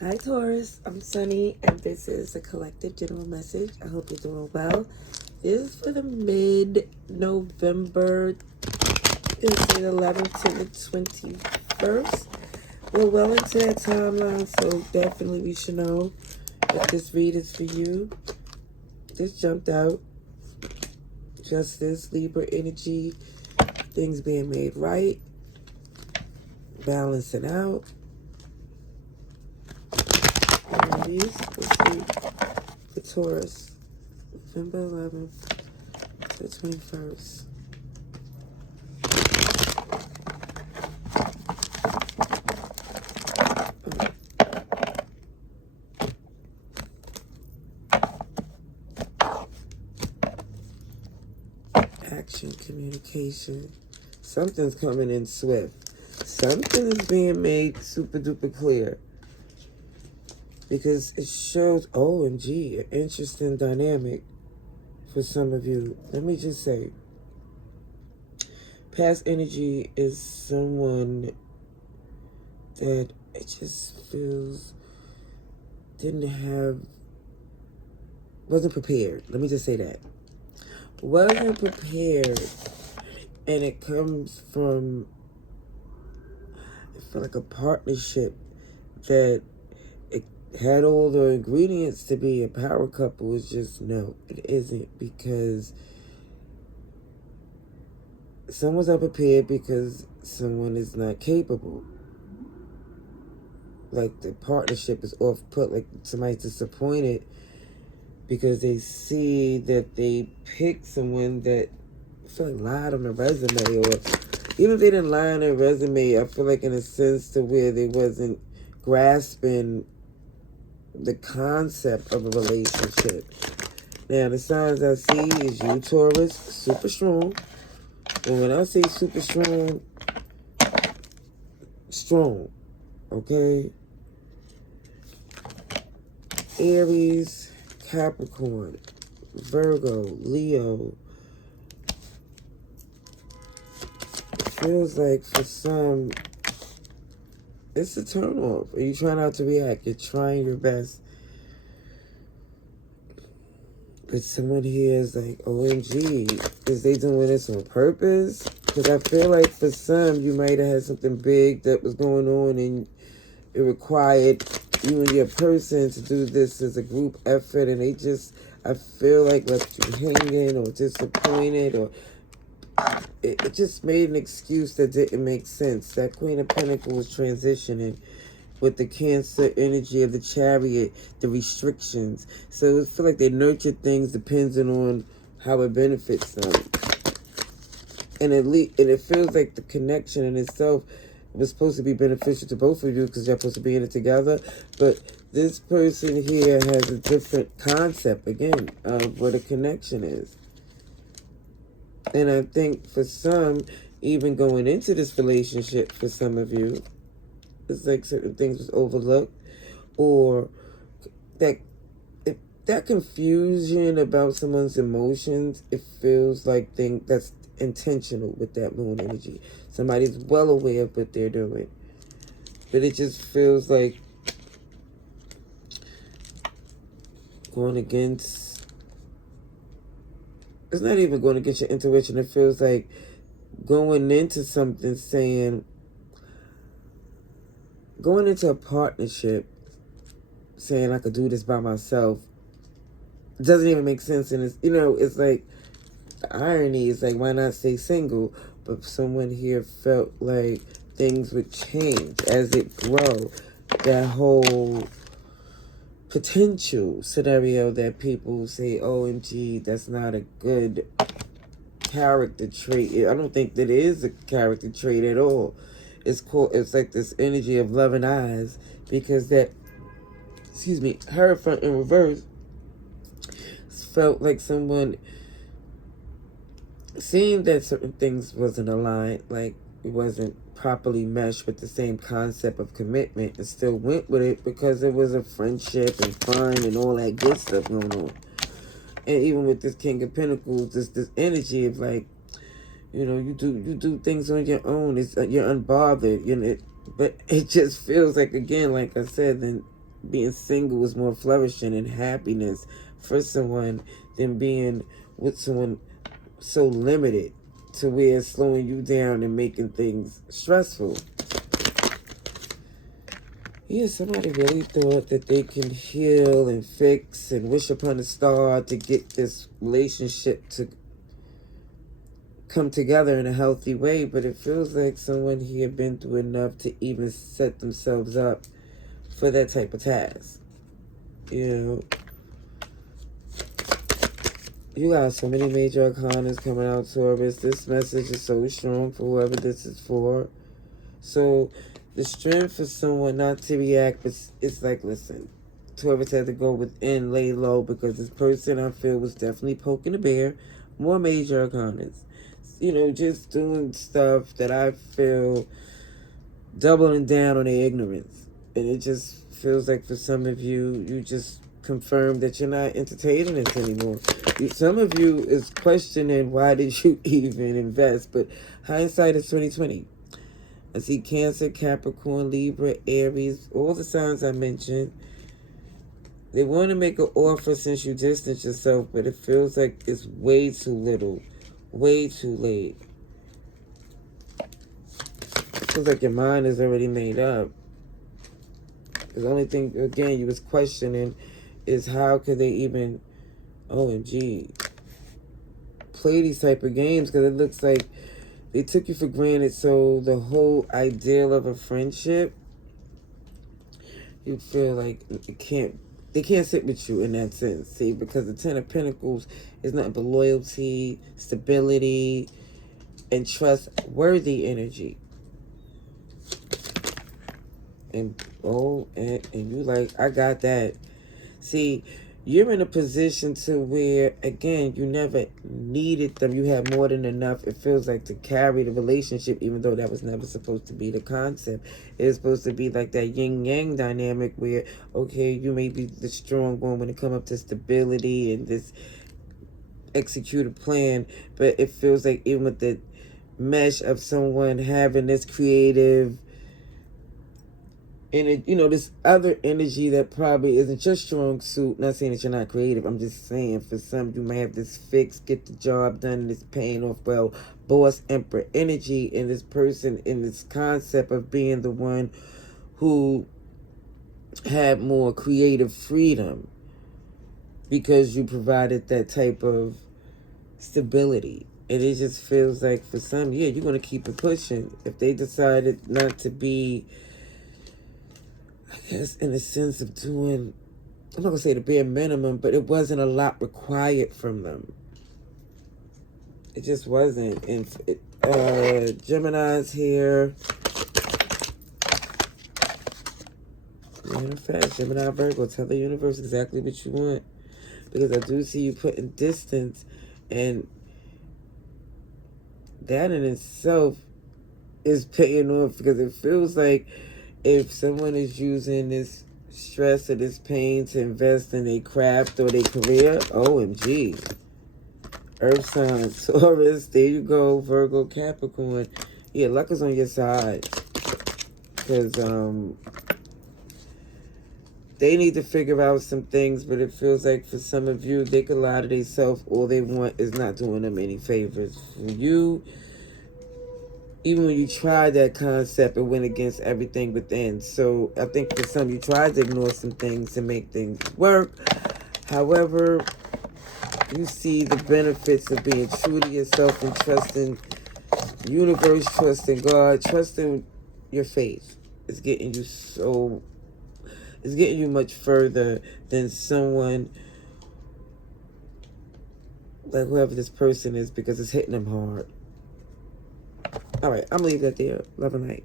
Hi Taurus, I'm Sunny and this is a collective general message. I hope you're doing well. This is for the mid-November, it's the 11th to the 21st. We're well into that timeline, so definitely we should know if this read is for you. This jumped out. Justice, Libra energy, things being made right, balancing out. Let's see the Taurus, November 11th to the 21st. Action, communication. Something's coming in swift. Something is being made super duper clear. Because it shows, OMG, an interesting dynamic for some of you. Let me just say, past energy is someone that it just feels wasn't prepared. Let me just say that. Wasn't prepared. And it comes from, I feel like a partnership that it had all the ingredients to be a power couple. Is just, no, it isn't, because someone's unprepared because someone is not capable. Like the partnership is off put, like somebody's disappointed because they see that they picked someone that I feel like lied on the resume, or even if they didn't lie on their resume, I feel like in a sense to where they wasn't grasping the concept of a relationship. Now, the signs I see is you, Taurus, super strong. And when I say super strong, strong, okay? Aries, Capricorn, Virgo, Leo. It feels like for some, it's a turn off. Are you trying not to react? You're trying your best. But someone here is like, OMG, is they doing this on purpose? Because I feel like for some, you might have had something big that was going on and it required you and your person to do this as a group effort, and they just, I feel like, left you hanging or disappointed, or it just made an excuse that didn't make sense. That Queen of Pentacles transitioning with the Cancer energy of the Chariot, the restrictions. So I feel like they nurture things depending on how it benefits them. And it feels like the connection in itself was supposed to be beneficial to both of you because you're supposed to be in it together. But this person here has a different concept, again, of what a connection is. And I think for some, even going into this relationship, for some of you, it's like certain things was overlooked, or that confusion about someone's emotions, it feels like that's intentional with that moon energy. Somebody's well aware of what they're doing. But it just feels like going against, it's not even going against your intuition. It feels like going into something saying, going into a partnership saying I could do this by myself doesn't even make sense. And it's, it's like, the irony is like, why not stay single? But someone here felt like things would change as it grow. That whole potential scenario that people say, OMG, that's not a good character trait. I don't think that is a character trait at all. It's like this energy of loving eyes, because that, Hierophant in reverse felt like someone seeing that certain things wasn't aligned, like it wasn't properly meshed with the same concept of commitment, and still went with it because it was a friendship and fun and all that good stuff going on. And even with this King of Pentacles, this energy of like, you do things on your own. It's you're unbothered, but it just feels like, again, like I said, then being single is more flourishing and happiness for someone than being with someone so limited to where it's slowing you down and making things stressful. Yeah, somebody really thought that they can heal and fix and wish upon a star to get this relationship to come together in a healthy way, but it feels like someone here been through enough to even set themselves up for that type of task. You know, you got so many major arcanas coming out, Taurus. This message is so strong for whoever this is for. So the strength for someone not to react, but it's like, listen, Taurus had to go within, lay low, because this person I feel was definitely poking the bear. More major arcanas. You know, just doing stuff that I feel doubling down on their ignorance. And it just feels like for some of you, you just confirm that you're not entertaining this anymore. Some of you is questioning why did you even invest, but hindsight is 2020. I see Cancer, Capricorn, Libra, Aries, all the signs I mentioned. They want to make an offer since you distance yourself, but it feels like it's way too little, way too late. It feels like your mind is already made up. The only thing, again, you was questioning is how could they even, OMG, play these type of games, because it looks like they took you for granted. So the whole ideal of a friendship, you feel like they can't sit with you in that sense. See, because the Ten of Pentacles is nothing but loyalty, stability, and trustworthy energy. And you like, I got that. See, you're in a position to where, again, you never needed them. You had more than enough, it feels like, to carry the relationship, even though that was never supposed to be the concept. It's supposed to be like that yin-yang dynamic where, okay, you may be the strong one when it comes up to stability and this executed plan, but it feels like even with the mesh of someone having this creative, and it, you know, this other energy that probably isn't your strong suit. Not saying that you're not creative. I'm just saying for some, you may have this fix, get the job done, and it's paying off well. Boss, emperor energy, and this person in this concept of being the one who had more creative freedom because you provided that type of stability. And it just feels like for some, yeah, you're going to keep it pushing. If they decided not to be, I guess, in a sense of doing, I'm not going to say the bare minimum, but it wasn't a lot required from them. It just wasn't. And Gemini's here. Manifest, Gemini, Virgo, tell the universe exactly what you want. Because I do see you putting distance, and that in itself is paying off, because it feels like if someone is using this stress or this pain to invest in their craft or their career, OMG. Earth signs, Taurus, there you go, Virgo, Capricorn. Yeah, luck is on your side. Because they need to figure out some things, but it feels like for some of you, they could lie to themselves. All they want is not doing them any favors. For you, even when you tried that concept, it went against everything within. So I think for some, you tried to ignore some things to make things work. However, you see the benefits of being true to yourself and trusting the universe, trusting God, trusting your faith. It's getting you much further than someone like whoever this person is, because it's hitting them hard. All right, I'm leaving that there. Love and light.